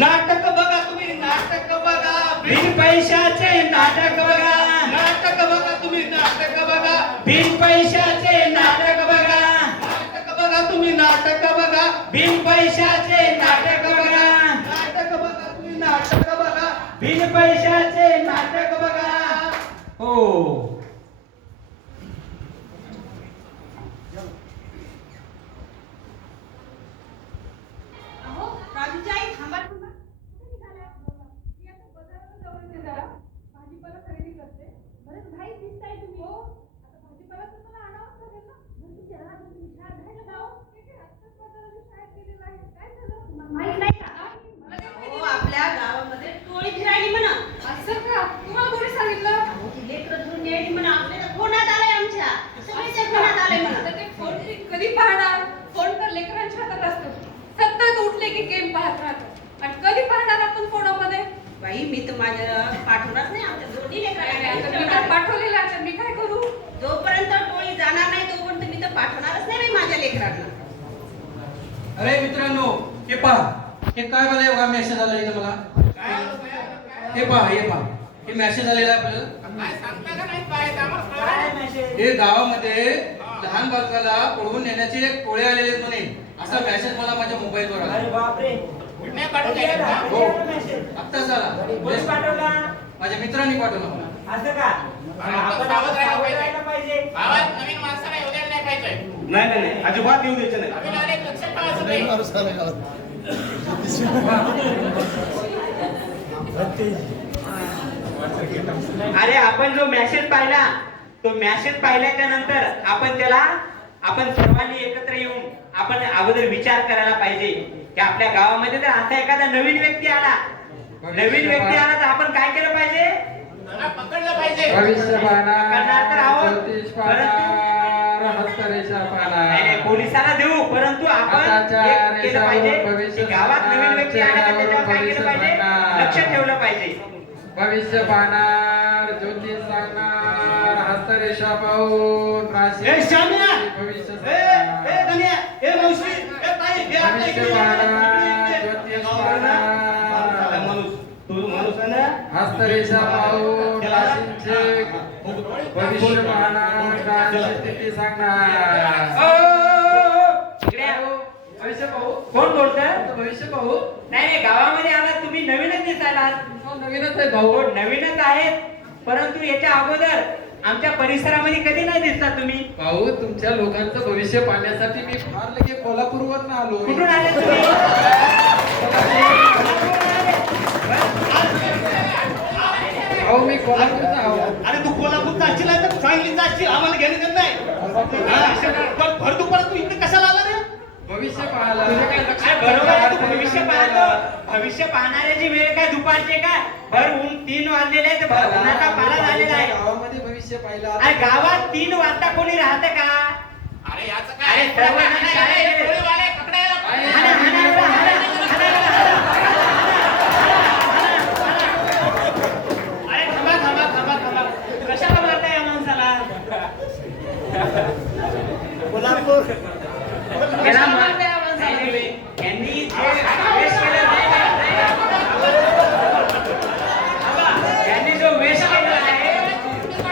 नाटक बघा तुम्ही, नाटक बघा, बिन पैशाचे नाटक बघा, नाटक बघा तुम्ही, नाटक बघा, बिन पैशाचे नाटक बघा, नाटक बघा तुम्ही, नाटक बघा, बिन पैशाचे नाटक बघा, नाटक बघा तुम्ही, नाटक बघा. बिन पैशाचे नाटक बघा. हो अहो, राजूची आई थांबा थांबा. कुठे निघाल्या? मी आता बाजारात जाऊन येते जरा. भाजीपाला खरेदी करते. बरेच घाईत दिसताय तुम्ही. हो. आता भाजीपाला तर मला आणावाच लागेल ना. बरं, तुमच्या रानात तुम्ही शाळेत घ्यायला जाओ. हे काय आत्ताच बाजाराची शाळेत गेलेलं आहे. काय झालं? माहित नाही का? मला काय माहिती? हो, आपल्या गावामध्ये टोळी फिरायली म्हणा. असं का? तुम्हाला कोणी सांगितलं? अहो, ती लेकरं घेऊन यायली म्हणा. आपल्याला फोनात आलाय आमच्या. सगळ्याच्या फोनात आलाय म्हणा. आता ते फोन कधी पाहणार? फोन तर लेकरांच्या हातात असतो. सतत उठले की गेम पाहत राहतात. आणि कधी पाहणार आपण फोनामध्ये? बाई, मी तर माझ्या पाठवणार नाही. आमच्या दोन्ही आता मी तर लेकरांना पाठवलेलं आहे, तर मी काय करू? जोपर्यंत टोळी जाणार नाही तोपर्यंत मी तर पाठवणारच नाही बाई माझ्या लेकरांना. अरे मित्रांनो, हे पहा, हे काय बघा एवढा मेसेज आला इथं मला. हे पहा, हे पहा, हे मेसेज आलेला आहे आपल्याला. हे गावामध्ये लहान बालकाला पळवून नेण्याचे एक टोळे आलेले आहेत म्हणे, असा मेसेज मला माझ्या मोबाईलवर आला. हो, आत्ताच आला. माझ्या मित्रांनी पाठवला मला. नाही नाही नाही, अजिबात येऊ द्यायचं नाही. अरे आपण जो मेसेज पाहिला, तो मेसेज पाहिल्याच्या नंतर आपण सर्वांनी एकत्र येऊन आपण अगोदर विचार करायला पाहिजे की आपल्या गावामध्ये जर असा एखादा नवीन व्यक्ती आला तर आपण काय केलं पाहिजे? पकडलं पाहिजे. पकडणार तर आहोत, नाही, पोलिसांना देऊ, परंतु आपण एक केलं पाहिजे की गावात नवीन व्यक्ती आला तर त्याच्यावर काय केलं पाहिजे? लक्ष ठेवलं पाहिजे. भविष्य पाहणार, ज्योतिष सांगणार, हस्तरेषा पाहून ए, श्याम्या! भविष्य ए, गण्या! ए, मावशी! ए, ताई! ए, आता भविष्य इकडे ये, पाहणार, इकडे ये. ज्योतिष पाहणार, माणूस, तू माणूस आहे ना? हस्तरेषा पाहून राशींचे भविष्य पाहणार, ग्रहांची स्थिती सांगणार. इकडे या. भविष्य पाहू, कोण बोलतं? भविष्य पाहू. नाही, गावामध्ये आलात तुम्ही, नवीनच दिसायला. नवीनच आहे भाऊ. हो, नवीनच आहेत, परंतु याच्या अगोदर आमच्या परिसरामध्ये कधी नाही दिसतात तुम्ही. भाऊ, तुमच्या लोकांचं भविष्य पाहण्यासाठी मी फार लगे कोल्हापूरवरून आलो. कुठून आले तुम्ही? भाऊ, मी कोल्हापूरचा आहो. अरे तू कोल्हापूर जाशील आहे तर सांगली जाशील, आम्हाला घेणे देत नाही. पण भर दुपार तू इथे कशाला आला रे? भविष्य पाहायला तुझं काय लक्ष आहे? बरोबर आहे, तू भविष्य पाहतो. भविष्य पाहणाऱ्याची वेळ काय दुपारचे काय? भर ऊन 3 वाजलेले आहेत, भर उन्हाचा पाला झालेला आहे. गावामध्ये भविष्य पाहिला. अरे गावात 3 वाजता कोणी राहतं का? अरे याचं अरे सर्वजण शाळेत गेले. टोळीवाले पकडायला पाहिजे. हाणा, हाणा, एवढा हाणा, अरे थांबा. कशाला मारताय या माणसाला? याला मारताय या माणसाला तुम्ही? यांनी जे वेश केलं यांनी जो वेश केलेला आहे,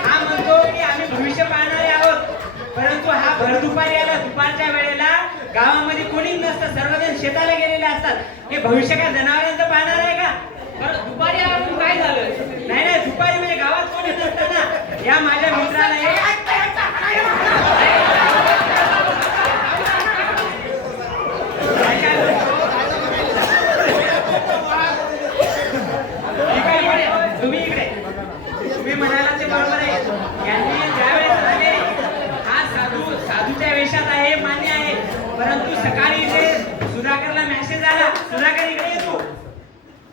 हा म्हणतो की आम्ही भविष्य पाहणारे आहोत, परंतु हा भर दुपारी आला. दुपारच्या वेळेला गावामध्ये कोणीच नसतं, सर्वजण शेताला गेलेले असतात. हे भविष्य काय जनावरांचं पाहणार आहे का? बरं, दुपारी आला काय झालं? नाही, दुपारी म्हणजे गावात कोणी नसतं ना. या माझ्या मित्राला तुम्ही म्हणाला ते बरोबर आहे. यांनी ज्यावेळेस आले, हा साधूच्या वेशात आहे, मान्य आहे, परंतु सकाळी इथे सुधाकरला मेसेज आला. सुधाकर इकडे येतो.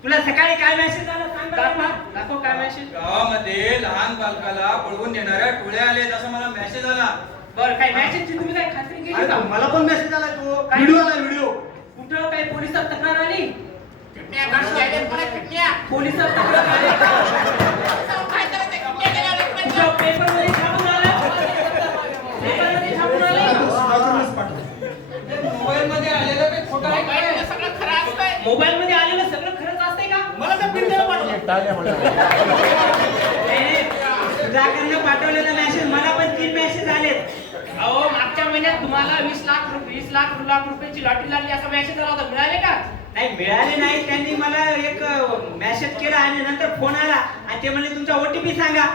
तुला सकाळी काय मेसेज आला सांग बरं. दाखव काय मेसेज. गावामध्ये लहान बालकाला पळवून नेणाऱ्या टोळ्या आलेत असं मला मेसेज आला. बरं, काय मेसेजची तुम्ही काय खात्री केली अरे का? मला पण मेसेज आला, तो व्हिडिओ आला, व्हिडिओ. कुठं काही पोलिसात तक्रार आली? किडनॅप काढून राहिले मला, किडनॅप. पोलिसात तक्रार आली? काय करायचं? किडनॅप केल्यावर कुठं पेपरमध्ये छापून आलं? पेपरमध्ये छापून आलं? मोबाईल मध्ये आलेलं काही खोटं आहे काय? मोबाईल मध्ये आलेलं सगळं खरंच असतंय का? मला तर प्रिंटर पाठवा. सुधाकरनं पाठवलेला मेसेज मला पण 3 मेसेज आलेत. अहो मागच्या महिन्यात तुम्हाला 20 लाख रुपयाची लॉटरी लागली असा मेसेज आला होता, मिळाले का? नाही मिळाले नाही. त्यांनी मला एक मेसेज केला आणि नंतर फोन आला आणि ते म्हणले तुमचा ओटीपी सांगा.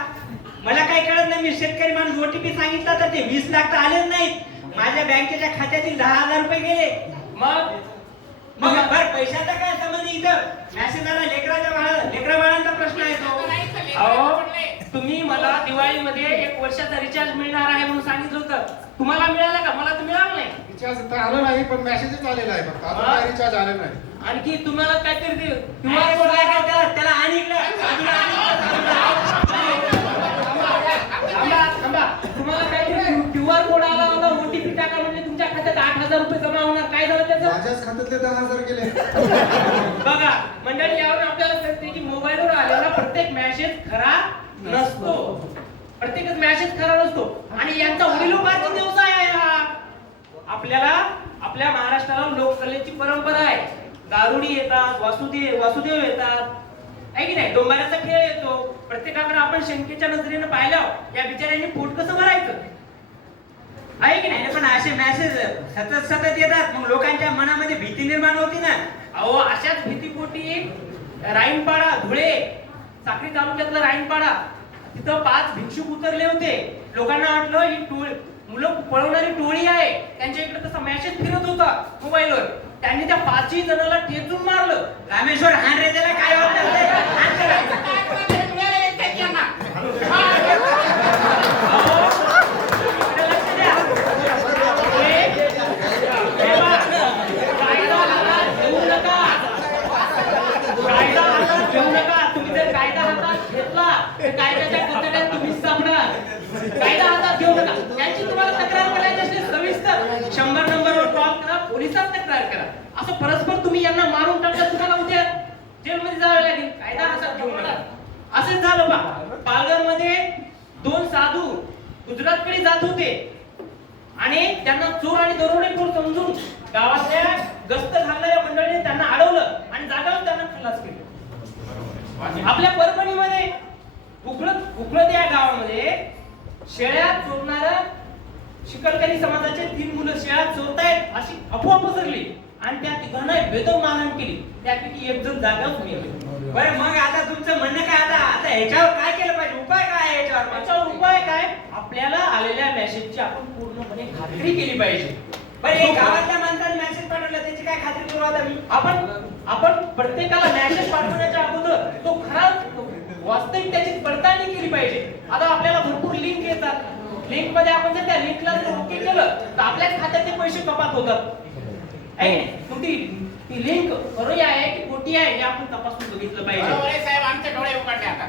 मला काही कळत नाही, मी शेतकरी माणूस, ओटीपी सांगितला तर ते 20 लाख तर आलेच नाहीत. माझ्या बँकेच्या खात्यातील 10,000 रुपये गेले. मग बरं पैशाचा काय संबंध इथं? मेसेज आला लेकरा बाळांचा प्रश्न आहे तो. अहो तुम्ही मला दिवाळीमध्ये 1 वर्षाचा रिचार्ज मिळणार आहे म्हणून सांगितलं होतं, तुम्हाला मिळाला का? मला तर मिळालं नाही. रिचार्ज तर आलं नाही, पण मेसेजच आलेला आहे फक्त. अजून काय रिचार्ज आलं नाही. आणखी तुम्हाला काहीतरी तुम्हाला कोण काय करतात? त्याला आणि थांबा, तुम्हाला काहीतरी क्यूआर कोड आला होता, ओटीपी टाका म्हणजे तुमच्या खात्यात 8,000 रुपये जमा होणार. काय झालं त्याचं? माझ्याच खात्यातले 10,000 गेले. बघा मंडळी, यावर आपल्याला कळते की मोबाईलवर आलेला प्रत्येक मेसेज खरा नसतो. प्रत्येकच मेसेज खरा नसतो आणि यांचा वडिलोपार्जित व्यवसाय आहे हा. आपल्या महाराष्ट्राला लोककलेची परंपरा आहे. गारुडी येतात, वासुदेव येतात, आहे की नाही? डोंबाऱ्याचा खेळ येतो. प्रत्येकाकडे आपण शंकेच्या नजरेने पाहिल्यावर या बिचाऱ्यांनी पोट कसं भरायचं, आहे की नाही? पण असे मेसेज सतत येतात, मग लोकांच्या मनामध्ये भीती निर्माण होती ना. अहो अशाच भीतीपोटी राईनपाडा, धुळे, साक्री तालुक्यातला राईनपाडा, तिथं 5 भिक्षुक उतरले होते. लोकांना वाटलं ही टोळी, मुलं पळवणारी टोळी आहे. त्यांच्या इकडे तसा मेसेज फिरत होता मोबाईलवर. त्यांनी त्या 5ही जणाला ठेचून मारलं. रामेश्वर हाण रे, त्याला काय तुम्ही जर कायदा हातात घेतला तर कायद्याच्या कचऱ्यात तुम्हीच सापडणार. कायदा हातात घेऊ नका. यांची तुम्हाला तक्रार करायची असली सविस्तर 100 नंबरवर कॉल करा, पोलिसात तक्रार करा. असं परस्पर तुम्ही यांना मारून टाकलं, तुम्हाला उद्या जेलमध्ये जावे लागेल. कायदा हातात घेऊ नका. असंच झालं बा. पालघरमध्ये 2 साधू गुजरातकडे जात होते आणि त्यांना चोर आणि दरोडेखोर समजून गावातल्या गस्त घालणाऱ्या मंडळीने त्यांना अडवलं आणि जागावर त्यांना खलास केलं. आपल्या परभणीमध्ये उखळत या गावामध्ये शेळ्या चोरणाऱ्या शिकलकरी समाजाचे 3 मुलं शेळ्या चोरतायत अशी अफवा पसरली आणि त्या तिघांना बेदम मारहाण केली. त्यापैकी एक जण जागाच मेला. बरं मग आता तुमचं म्हणणं काय? आता ह्याच्यावर काय केलं पाहिजे? उपाय काय आहे याच्यावर? याच्यावर उपाय काय? आपल्याला आलेल्या मेसेजची आपण पूर्णपणे खात्री केली पाहिजे. बरं हे गावातल्या माणसाने मेसेज पाठवला, त्याची काय खात्री करू आता मी? आपण प्रत्येकाला मेसेज पाठवण्याच्या अगोदर तो खरा वास्तविक त्याची पडताळणी केली पाहिजे. आता आपल्याला भरपूर लिंक येतात. लिंक मध्ये आपण जर त्या लिंकला जर ओके केलं तर आपल्याच खात्यातले पैसे कपात होतात. मग ती लिंक खरी आहे की खोटी आहे हे आपण तपासून बघितलं पाहिजे. साहेब आमचे डोळे उघडले आता.